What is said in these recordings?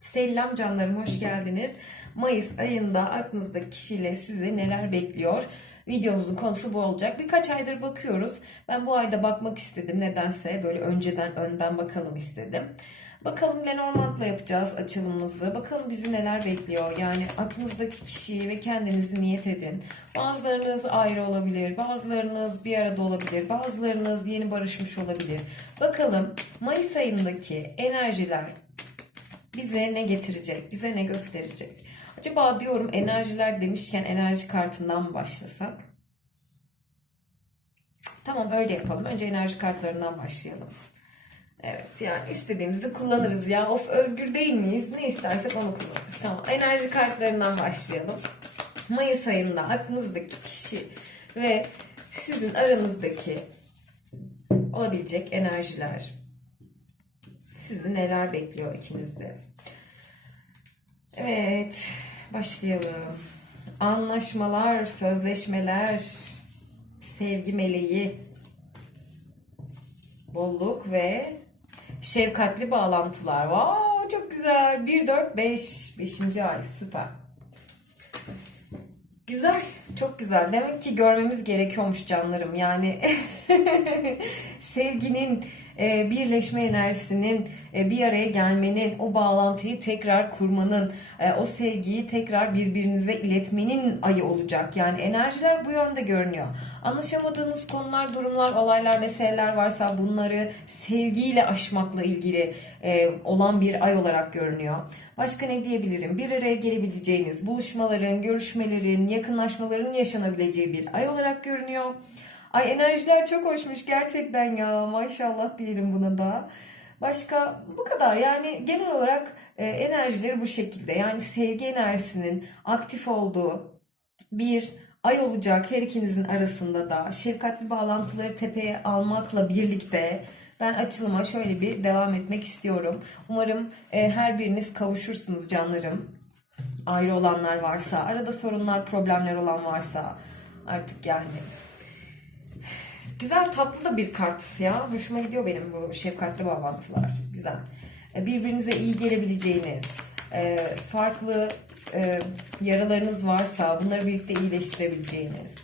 Selam canlarım hoş geldiniz. Mayıs ayında aklınızdaki kişiyle sizi neler bekliyor? Videomuzun konusu bu olacak. Birkaç aydır bakıyoruz. Ben bu ayda bakmak istedim. Nedense böyle önceden önden bakalım istedim. Bakalım Lenormand'la yapacağız açılımımızı. Bakalım bizi neler bekliyor. Yani aklınızdaki kişiyi ve kendinizi niyet edin. Bazılarınız ayrı olabilir. Bazılarınız bir arada olabilir. Bazılarınız yeni barışmış olabilir. Bakalım Mayıs ayındaki enerjiler bize ne getirecek, bize ne gösterecek? Acaba diyorum enerjiler demişken enerji kartından mı başlasak? Tamam öyle yapalım. Önce enerji kartlarından başlayalım. Evet yani istediğimizi kullanırız ya. Of özgür değil miyiz? Ne istersek onu kullanırız. Tamam enerji kartlarından başlayalım. Mayıs ayında aklınızdaki kişi ve sizin aranızdaki olabilecek enerjiler sizi neler bekliyor ikinizde? Evet, başlayalım. Anlaşmalar, sözleşmeler, sevgi meleği, bolluk ve şefkatli bağlantılar. Wow, çok güzel. 1, 4, 5. 5. ay. Süper. Güzel, çok güzel. Demek ki görmemiz gerekiyormuş canlarım. Yani sevginin, birleşme enerjisinin, e, bir araya gelmenin, o bağlantıyı tekrar kurmanın, e, o sevgiyi tekrar birbirinize iletmenin ayı olacak. Yani enerjiler bu yönde görünüyor. Anlaşamadığınız konular, durumlar, olaylar, meseleler varsa bunları sevgiyle aşmakla ilgili e, olan bir ay olarak görünüyor. Başka ne diyebilirim? Bir araya gelebileceğiniz buluşmaların, görüşmelerin, yakınlaşmaların yaşanabileceği bir ay olarak görünüyor. Ay enerjiler çok hoşmuş gerçekten ya. Maşallah diyelim buna da. Başka bu kadar yani genel olarak e, enerjileri bu şekilde. Yani sevgi enerjisinin aktif olduğu bir ay olacak her ikinizin arasında da şefkatli bağlantıları tepeye almakla birlikte ben açılıma şöyle bir devam etmek istiyorum. Umarım e, her biriniz kavuşursunuz canlarım. Ayrı olanlar varsa, arada sorunlar, problemler olan varsa artık yani Güzel tatlı da bir kart ya. Hoşuma gidiyor benim bu şefkatli bağlantılar. Güzel. E, Birbirinize iyi gelebileceğiniz, e, farklı e, yaralarınız varsa bunları birlikte iyileştirebileceğiniz,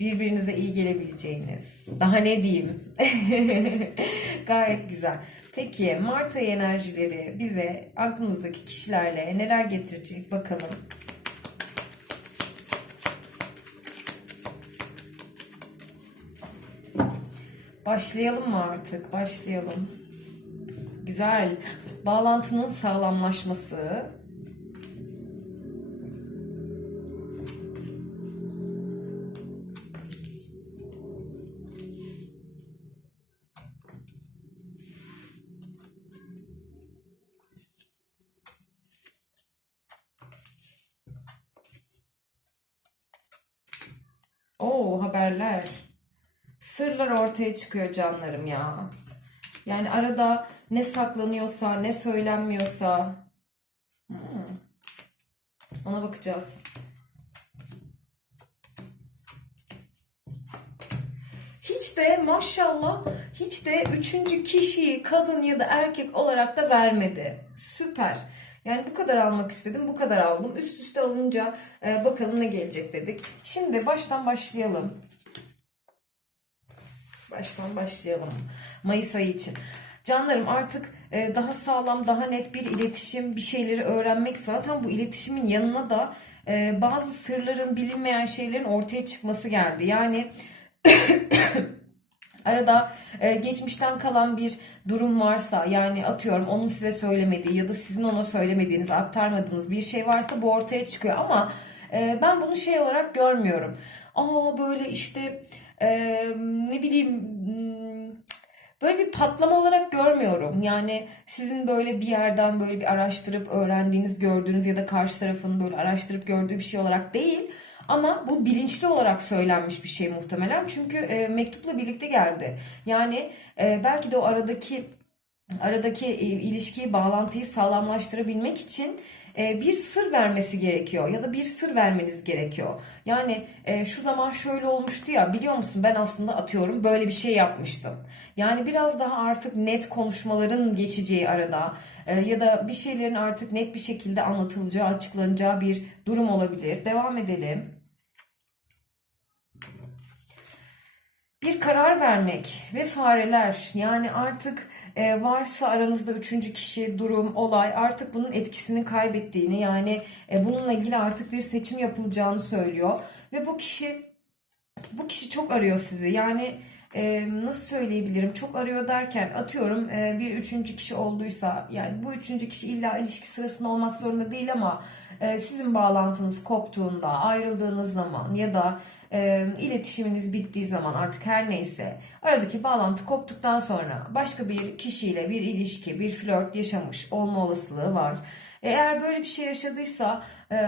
birbirinize iyi gelebileceğiniz. Daha ne diyeyim? Gayet güzel. Peki Mart ayı enerjileri bize aklımızdaki kişilerle neler getirecek bakalım. Başlayalım mı artık? Başlayalım. Güzel. Bağlantının sağlamlaşması. Oo haberler. Sırlar ortaya çıkıyor canlarım ya. Yani arada ne saklanıyorsa, ne söylenmiyorsa. Hmm. Ona bakacağız. Hiç de maşallah hiç de üçüncü kişiyi kadın ya da erkek olarak da vermedi. Süper. Yani bu kadar almak istedim, bu kadar aldım. Üst üste alınca e, bakalım ne gelecek dedik. Şimdi baştan başlayalım. Baştan başlayalım. Mayıs ayı için. Canlarım artık e, daha sağlam, daha net bir iletişim, bir şeyleri öğrenmek zaten bu iletişimin yanına da e, bazı sırların, bilinmeyen şeylerin ortaya çıkması geldi. Yani arada e, geçmişten kalan bir durum varsa yani atıyorum onun size söylemediği ya da sizin ona söylemediğiniz, aktarmadığınız bir şey varsa bu ortaya çıkıyor ama ben bunu şey olarak görmüyorum. Aa böyle işte e, ne bileyim hmm, böyle bir patlama olarak görmüyorum. Yani sizin böyle bir yerden böyle bir araştırıp öğrendiğiniz, gördüğünüz ya da karşı tarafın böyle araştırıp gördüğü bir şey olarak değil. Ama bu bilinçli olarak söylenmiş bir şey muhtemelen. Çünkü e, mektupla birlikte geldi. Yani e, belki de o aradaki aradaki e, ilişkiyi, bağlantıyı sağlamlaştırabilmek için bir sır vermesi gerekiyor ya da bir sır vermeniz gerekiyor. Yani e, şu zaman şöyle olmuştu ya biliyor musun ben aslında atıyorum böyle bir şey yapmıştım. Yani biraz daha artık net konuşmaların geçeceği arada e, ya da bir şeylerin artık net bir şekilde anlatılacağı, açıklanacağı bir durum olabilir. Devam edelim. Bir karar vermek ve fareler yani artık e, varsa aranızda üçüncü kişi, durum, olay artık bunun etkisini kaybettiğini yani e, bununla ilgili artık bir seçim yapılacağını söylüyor. Ve bu kişi bu kişi çok arıyor sizi yani e, nasıl söyleyebilirim çok arıyor derken atıyorum e, bir üçüncü kişi olduysa yani bu üçüncü kişi illa ilişki sırasında olmak zorunda değil ama e, sizin bağlantınız koptuğunda ayrıldığınız zaman ya da e, iletişiminiz bittiği zaman artık her neyse aradaki bağlantı koptuktan sonra başka bir kişiyle bir ilişki, bir flört yaşamış olma olasılığı var. Eğer böyle bir şey yaşadıysa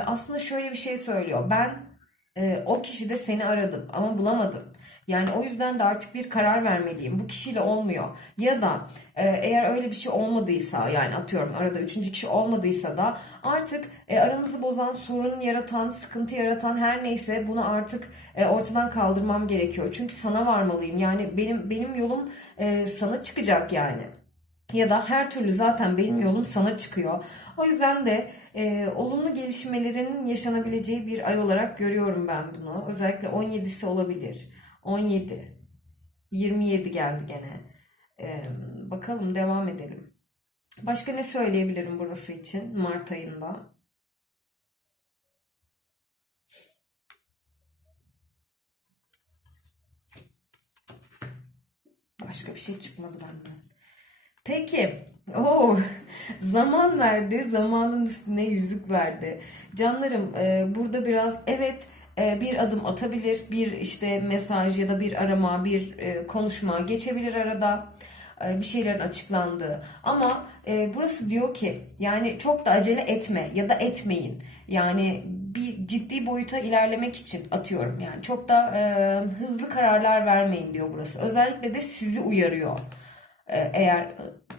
aslında şöyle bir şey söylüyor. Ben e, o kişide seni aradım ama bulamadım. Yani o yüzden de artık bir karar vermeliyim. Bu kişiyle olmuyor. Ya da e, eğer öyle bir şey olmadıysa yani atıyorum arada üçüncü kişi olmadıysa da artık e, aramızı bozan, sorun yaratan, sıkıntı yaratan her neyse bunu artık e, ortadan kaldırmam gerekiyor. Çünkü sana varmalıyım. Yani benim benim yolum e, sana çıkacak yani. Ya da her türlü zaten benim yolum sana çıkıyor. O yüzden de e, olumlu gelişmelerin yaşanabileceği bir ay olarak görüyorum ben bunu. Özellikle 17'si olabilir. 17. 27 geldi gene. E, bakalım devam edelim. Başka ne söyleyebilirim burası için Mart ayında? Başka bir şey çıkmadı benden. Peki. Oo, zaman verdi. Zamanın üstüne yüzük verdi. Canlarım e, burada biraz evet bir adım atabilir. Bir işte mesaj ya da bir arama, bir e, konuşma geçebilir arada. E, bir şeylerin açıklandığı. Ama e, burası diyor ki yani çok da acele etme ya da etmeyin. Yani bir ciddi boyuta ilerlemek için atıyorum. Yani çok da e, hızlı kararlar vermeyin diyor burası. Özellikle de sizi uyarıyor. E, eğer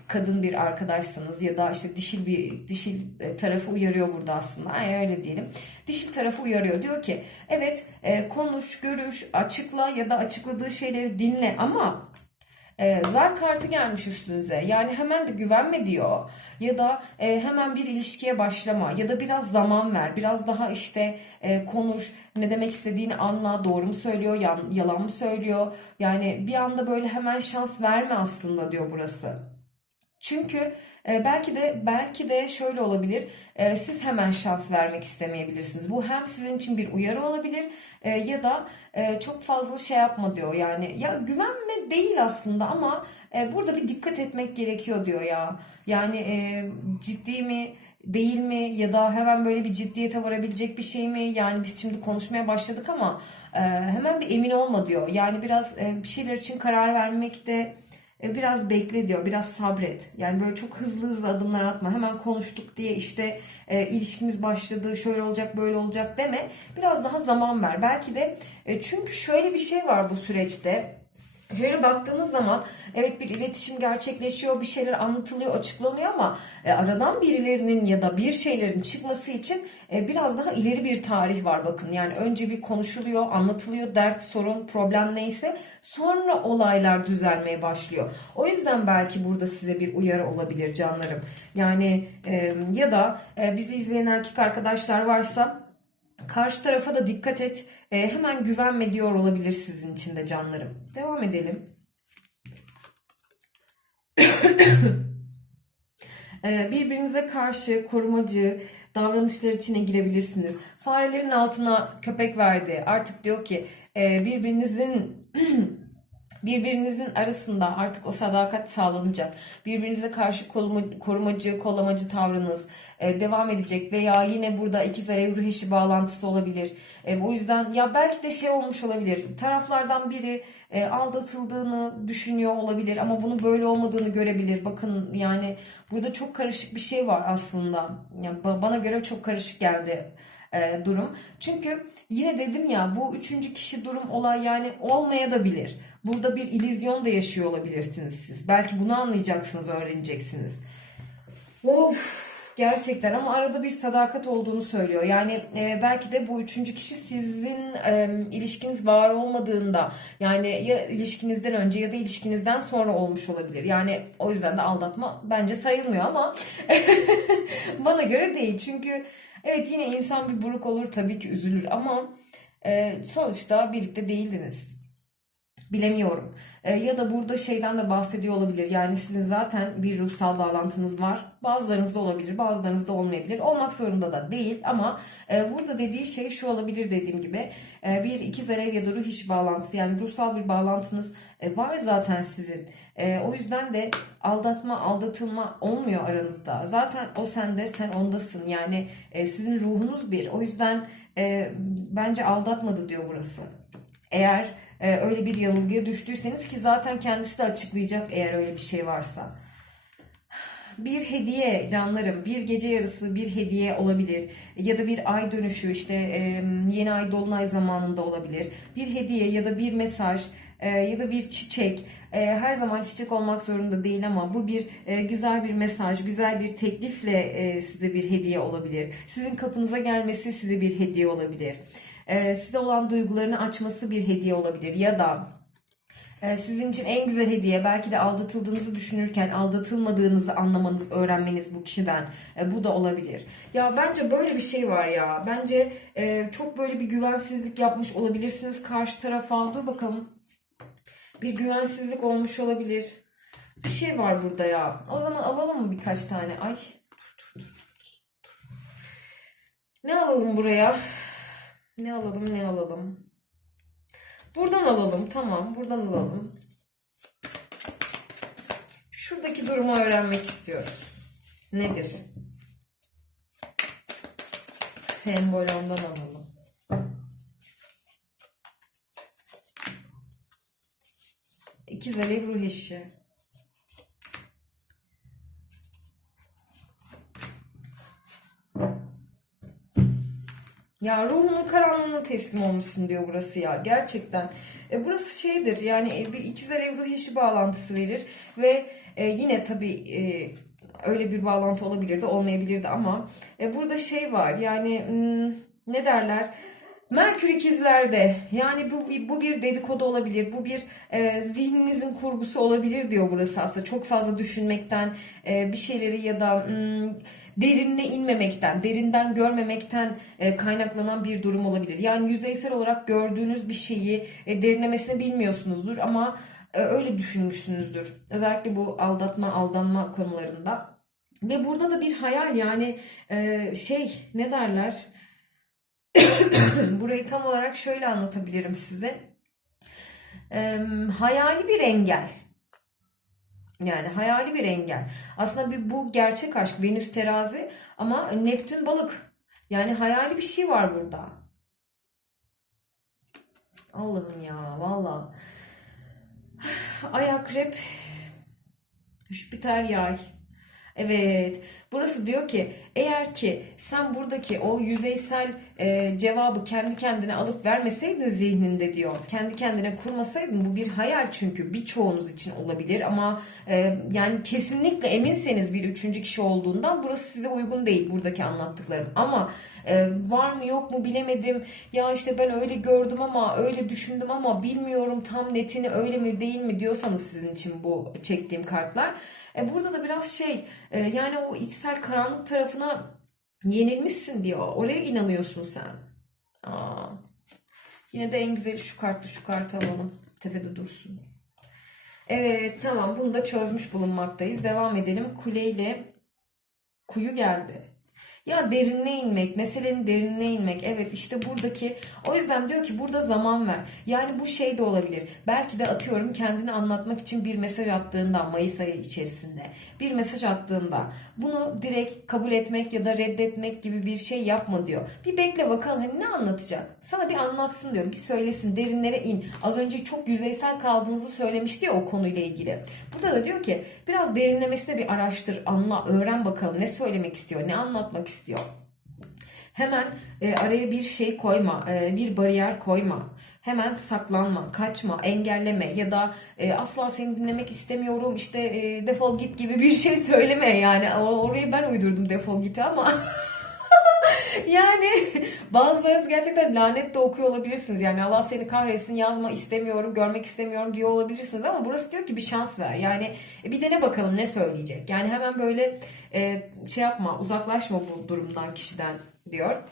kadın bir arkadaşsanız ya da işte dişil bir dişil e, tarafı uyarıyor burada aslında. Aynen öyle diyelim. Dişil tarafı uyarıyor. Diyor ki evet e, konuş, görüş, açıkla ya da açıkladığı şeyleri dinle ama e, zar kartı gelmiş üstünüze. Yani hemen de güvenme diyor. Ya da e, hemen bir ilişkiye başlama. Ya da biraz zaman ver. Biraz daha işte e, konuş. Ne demek istediğini anla. Doğru mu söylüyor? Yan, yalan mı söylüyor? Yani bir anda böyle hemen şans verme aslında diyor burası. Çünkü e, belki de belki de şöyle olabilir. E, siz hemen şans vermek istemeyebilirsiniz. Bu hem sizin için bir uyarı olabilir e, ya da e, çok fazla şey yapma diyor. Yani ya güvenme değil aslında ama e, burada bir dikkat etmek gerekiyor diyor ya. Yani e, ciddi mi değil mi ya da hemen böyle bir ciddiyete varabilecek bir şey mi? Yani biz şimdi konuşmaya başladık ama e, hemen bir emin olma diyor. Yani biraz e, bir şeyler için karar vermekte biraz bekle diyor, biraz sabret. Yani böyle çok hızlı hızlı adımlar atma. Hemen konuştuk diye işte e, ilişkimiz başladı, şöyle olacak, böyle olacak deme. Biraz daha zaman ver. Belki de e, çünkü şöyle bir şey var bu süreçte. Şöyle baktığımız zaman evet bir iletişim gerçekleşiyor, bir şeyler anlatılıyor, açıklanıyor ama e, aradan birilerinin ya da bir şeylerin çıkması için e, biraz daha ileri bir tarih var bakın. Yani önce bir konuşuluyor, anlatılıyor, dert, sorun, problem neyse sonra olaylar düzelmeye başlıyor. O yüzden belki burada size bir uyarı olabilir canlarım. Yani e, ya da e, bizi izleyen erkek arkadaşlar varsa Karşı tarafa da dikkat et. E, hemen güvenme diyor olabilir sizin için de canlarım. Devam edelim. e, birbirinize karşı korumacı davranışlar içine girebilirsiniz. Farelerin altına köpek verdi. Artık diyor ki e, birbirinizin Birbirinizin arasında artık o sadakat sağlanacak. Birbirinize karşı korumacı, kollamacı tavrınız e, devam edecek veya yine burada ikizler evru eşi bağlantısı olabilir. E, o yüzden ya belki de şey olmuş olabilir. Taraflardan biri e, aldatıldığını düşünüyor olabilir ama bunun böyle olmadığını görebilir. Bakın yani burada çok karışık bir şey var aslında. Yani bana göre çok karışık geldi e, durum. Çünkü yine dedim ya bu üçüncü kişi durum olay yani olmaya da bilir. Burada bir illüzyon da yaşıyor olabilirsiniz siz. Belki bunu anlayacaksınız, öğreneceksiniz. Of gerçekten ama arada bir sadakat olduğunu söylüyor. Yani e, belki de bu üçüncü kişi sizin e, ilişkiniz var olmadığında yani ya ilişkinizden önce ya da ilişkinizden sonra olmuş olabilir. Yani o yüzden de aldatma bence sayılmıyor ama bana göre değil. Çünkü evet yine insan bir buruk olur tabii ki üzülür ama e, sonuçta birlikte değildiniz. Bilemiyorum. E, ya da burada şeyden de bahsediyor olabilir. Yani sizin zaten bir ruhsal bağlantınız var. Bazılarınızda olabilir, bazılarınızda olmayabilir. Olmak zorunda da değil ama e, burada dediği şey şu olabilir dediğim gibi. E, bir ikiz alev ya da ruh işi bağlantısı yani ruhsal bir bağlantınız e, var zaten sizin. E, o yüzden de aldatma, aldatılma olmuyor aranızda. Zaten o sende, sen ondasın. Yani e, sizin ruhunuz bir. O yüzden e, bence aldatmadı diyor burası. Eğer e, öyle bir yanılgıya düştüyseniz ki zaten kendisi de açıklayacak eğer öyle bir şey varsa. Bir hediye canlarım, bir gece yarısı bir hediye olabilir ya da bir ay dönüşü işte e, yeni ay dolunay zamanında olabilir. Bir hediye ya da bir mesaj e, ya da bir çiçek e, her zaman çiçek olmak zorunda değil ama bu bir e, güzel bir mesaj, güzel bir teklifle e, size bir hediye olabilir. Sizin kapınıza gelmesi size bir hediye olabilir. E, size olan duygularını açması bir hediye olabilir ya da e, sizin için en güzel hediye belki de aldatıldığınızı düşünürken aldatılmadığınızı anlamanız, öğrenmeniz bu kişiden E, bu da olabilir. Ya bence böyle bir şey var ya. Bence e, çok böyle bir güvensizlik yapmış olabilirsiniz karşı tarafa. Dur bakalım. Bir güvensizlik olmuş olabilir. Bir şey var burada ya. O zaman alalım mı birkaç tane? Ay. Dur dur dur. dur. Ne alalım buraya? Ne alalım ne alalım? Buradan alalım tamam buradan alalım. Şuradaki durumu öğrenmek istiyoruz. Nedir? Sembol ondan alalım. İkiz alev ruh eşi. Ya ruhunun karanlığına teslim olmuşsun diyor burası ya. Gerçekten. E, burası şeydir yani e, bir ikizler ev ruh eşi bağlantısı verir. Ve e, yine tabii e, öyle bir bağlantı olabilir de olmayabilir de ama e, burada şey var yani hmm, ne derler? Merkür ikizlerde yani bu, bu bir dedikodu olabilir, bu bir e, zihninizin kurgusu olabilir diyor burası aslında. Çok fazla düşünmekten e, bir şeyleri ya da hmm, derinine inmemekten, derinden görmemekten e, kaynaklanan bir durum olabilir. Yani yüzeysel olarak gördüğünüz bir şeyi e, derinlemesine bilmiyorsunuzdur ama e, öyle düşünmüşsünüzdür. Özellikle bu aldatma, aldanma konularında. Ve burada da bir hayal yani e, şey ne derler? Burayı tam olarak şöyle anlatabilirim size. E, hayali bir engel. Yani hayali bir engel. Aslında bir bu gerçek aşk. Venüs terazi ama Neptün balık. Yani hayali bir şey var burada. Allah'ım ya valla. Ay akrep. Jüpiter yay. Evet. Burası diyor ki eğer ki sen buradaki o yüzeysel e, cevabı kendi kendine alıp vermeseydin zihninde diyor. Kendi kendine kurmasaydın bu bir hayal çünkü birçoğunuz için olabilir ama e, yani kesinlikle eminseniz bir üçüncü kişi olduğundan burası size uygun değil buradaki anlattıklarım. Ama e, var mı yok mu bilemedim. Ya işte ben öyle gördüm ama öyle düşündüm ama bilmiyorum tam netini öyle mi değil mi diyorsanız sizin için bu çektiğim kartlar. E, burada da biraz şey e, yani o içsel karanlık tarafına yenilmişsin diyor. Oraya inanıyorsun sen. Aa. Yine de en güzeli şu kartlı şu kartı alalım. Tepede dursun. Evet tamam bunu da çözmüş bulunmaktayız. Devam edelim. Kuleyle kuyu geldi. Ya derinine inmek, meselenin derinine inmek. Evet işte buradaki o yüzden diyor ki burada zaman ver. Yani bu şey de olabilir. Belki de atıyorum kendini anlatmak için bir mesaj attığında Mayıs ayı içerisinde bir mesaj attığında bunu direkt kabul etmek ya da reddetmek gibi bir şey yapma diyor. Bir bekle bakalım hani ne anlatacak? Sana bir anlatsın diyor. Bir söylesin, derinlere in. Az önce çok yüzeysel kaldığınızı söylemişti ya o konuyla ilgili. Burada da diyor ki biraz derinlemesine bir araştır, anla, öğren bakalım ne söylemek istiyor, ne anlatmak istiyor. Hemen e, araya bir şey koyma, e, bir bariyer koyma. Hemen saklanma, kaçma, engelleme ya da e, asla seni dinlemek istemiyorum işte e, defol git gibi bir şey söyleme yani. Orayı ben uydurdum defol git ama yani bazılarınız gerçekten lanet de okuyor olabilirsiniz. Yani Allah seni kahretsin yazma istemiyorum, görmek istemiyorum diyor olabilirsiniz. Ama burası diyor ki bir şans ver. Yani e, bir dene bakalım ne söyleyecek. Yani hemen böyle e, şey yapma, uzaklaşma bu durumdan, kişiden diyor.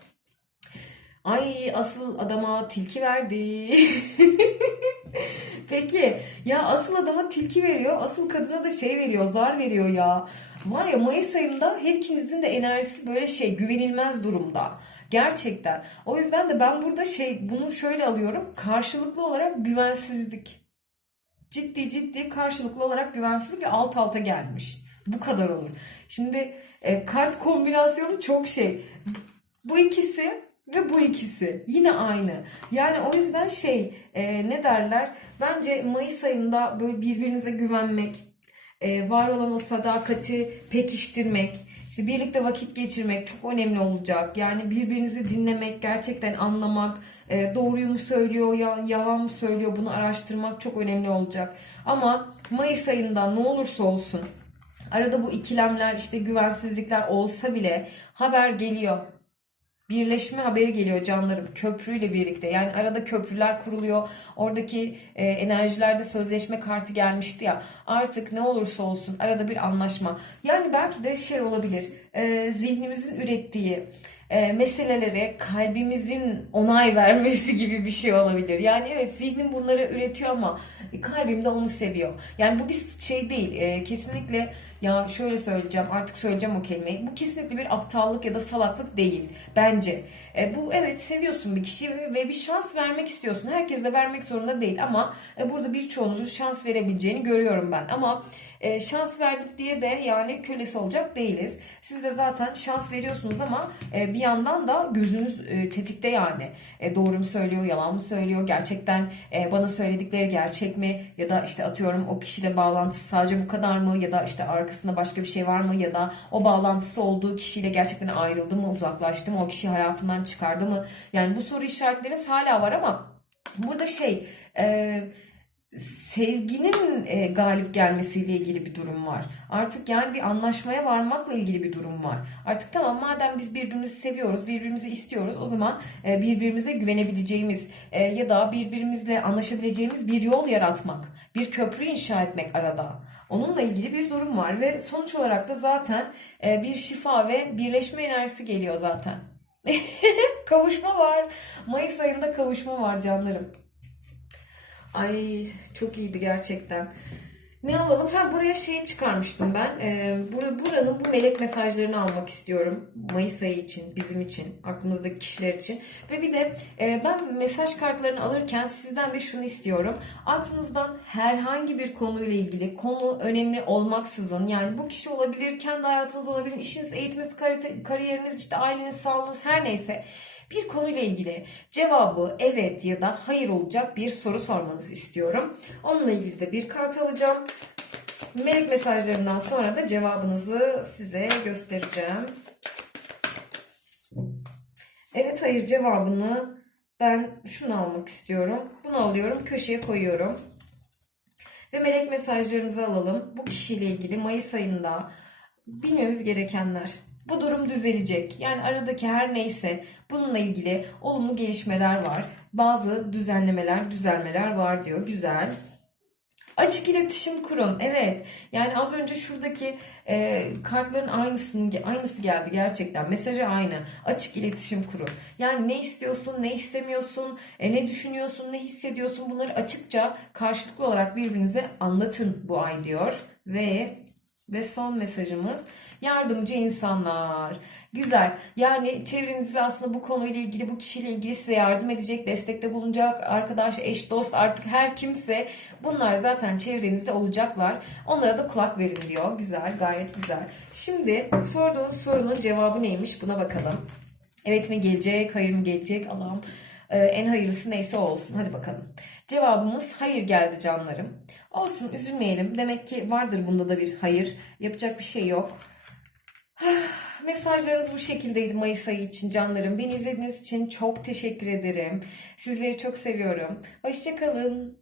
Ay asıl adama tilki verdi. Peki ya asıl adama tilki veriyor, asıl kadına da şey veriyor, zar veriyor ya. Var ya Mayıs ayında her ikinizin de enerjisi böyle şey güvenilmez durumda. Gerçekten. O yüzden de ben burada şey bunu şöyle alıyorum. Karşılıklı olarak güvensizlik. Ciddi ciddi karşılıklı olarak güvensizlik ve alt alta gelmiş. Bu kadar olur. Şimdi e, kart kombinasyonu çok şey. Bu ikisi ve bu ikisi yine aynı. Yani o yüzden şey e, ne derler? Bence Mayıs ayında böyle birbirinize güvenmek, e, var olan o sadakati pekiştirmek, işte birlikte vakit geçirmek çok önemli olacak. Yani birbirinizi dinlemek, gerçekten anlamak, e, doğruyu mu söylüyor, ya, yalan mı söylüyor bunu araştırmak çok önemli olacak. Ama Mayıs ayında ne olursa olsun arada bu ikilemler, işte güvensizlikler olsa bile haber geliyor birleşme haberi geliyor canlarım köprüyle birlikte. Yani arada köprüler kuruluyor. Oradaki e, enerjilerde sözleşme kartı gelmişti ya. Artık ne olursa olsun arada bir anlaşma. Yani belki de şey olabilir. e, zihnimizin ürettiği e, meselelere kalbimizin onay vermesi gibi bir şey olabilir. Yani evet zihnim bunları üretiyor ama kalbim de onu seviyor. Yani bu bir şey değil. E, kesinlikle ya şöyle söyleyeceğim artık söyleyeceğim o kelimeyi. Bu kesinlikle bir aptallık ya da salaklık değil bence. E, bu evet seviyorsun bir kişiyi ve, bir şans vermek istiyorsun. Herkes vermek zorunda değil ama e, burada birçoğunuzun şans verebileceğini görüyorum ben. Ama e, şans verdik diye de yani kölesi olacak değiliz. Siz de zaten şans veriyorsunuz ama e, bir yandan da gözünüz e, tetikte yani. E, doğru mu söylüyor, yalan mı söylüyor, gerçekten e, bana söyledikleri gerçek mi? Ya da işte atıyorum o kişiyle bağlantısı sadece bu kadar mı? Ya da işte arkasında başka bir şey var mı? Ya da o bağlantısı olduğu kişiyle gerçekten ayrıldı mı, uzaklaştı mı? O kişi hayatından çıkardı mı? Yani bu soru işaretleriniz hala var ama burada şey... E, sevginin e, galip gelmesiyle ilgili bir durum var. Artık yani bir anlaşmaya varmakla ilgili bir durum var. Artık tamam madem biz birbirimizi seviyoruz, birbirimizi istiyoruz o zaman e, birbirimize güvenebileceğimiz e, ya da birbirimizle anlaşabileceğimiz bir yol yaratmak, bir köprü inşa etmek arada. Onunla ilgili bir durum var ve sonuç olarak da zaten e, bir şifa ve birleşme enerjisi geliyor zaten. kavuşma var. Mayıs ayında kavuşma var canlarım. Ay çok iyiydi gerçekten. Ne alalım? Ha buraya şey çıkarmıştım ben. Ee, bur- buranın bu melek mesajlarını almak istiyorum. Mayıs ayı için, bizim için, aklınızdaki kişiler için. Ve bir de e, ben mesaj kartlarını alırken sizden de şunu istiyorum. Aklınızdan herhangi bir konuyla ilgili, konu önemli olmaksızın, yani bu kişi olabilir, kendi hayatınız olabilir, işiniz, eğitiminiz, kariyeriniz, işte aileniz, sağlığınız her neyse bir konuyla ilgili cevabı evet ya da hayır olacak bir soru sormanızı istiyorum. Onunla ilgili de bir kart alacağım. Melek mesajlarından sonra da cevabınızı size göstereceğim. Evet hayır cevabını ben şunu almak istiyorum. Bunu alıyorum köşeye koyuyorum. Ve melek mesajlarınızı alalım. Bu kişiyle ilgili Mayıs ayında bilmemiz gerekenler. Bu durum düzelecek. Yani aradaki her neyse bununla ilgili olumlu gelişmeler var. Bazı düzenlemeler, düzelmeler var diyor. Güzel. Açık iletişim kurun. Evet. Yani az önce şuradaki e, kartların aynısının aynısı geldi gerçekten. Mesajı aynı. Açık iletişim kurun. Yani ne istiyorsun, ne istemiyorsun, e, ne düşünüyorsun, ne hissediyorsun bunları açıkça karşılıklı olarak birbirinize anlatın bu ay diyor. Ve ve son mesajımız yardımcı insanlar. Güzel. Yani çevrenizde aslında bu konuyla ilgili, bu kişiyle ilgili size yardım edecek, destekte bulunacak arkadaş, eş, dost artık her kimse bunlar zaten çevrenizde olacaklar. Onlara da kulak verin diyor. Güzel, gayet güzel. Şimdi sorduğunuz sorunun cevabı neymiş buna bakalım. Evet mi gelecek, hayır mı gelecek? Allah'ım ee, en hayırlısı neyse olsun. Hadi bakalım. Cevabımız hayır geldi canlarım. Olsun üzülmeyelim. Demek ki vardır bunda da bir hayır. Yapacak bir şey yok. Mesaj mesajlarınız bu şekildeydi Mayıs ayı için canlarım. Beni izlediğiniz için çok teşekkür ederim. Sizleri çok seviyorum. Hoşçakalın.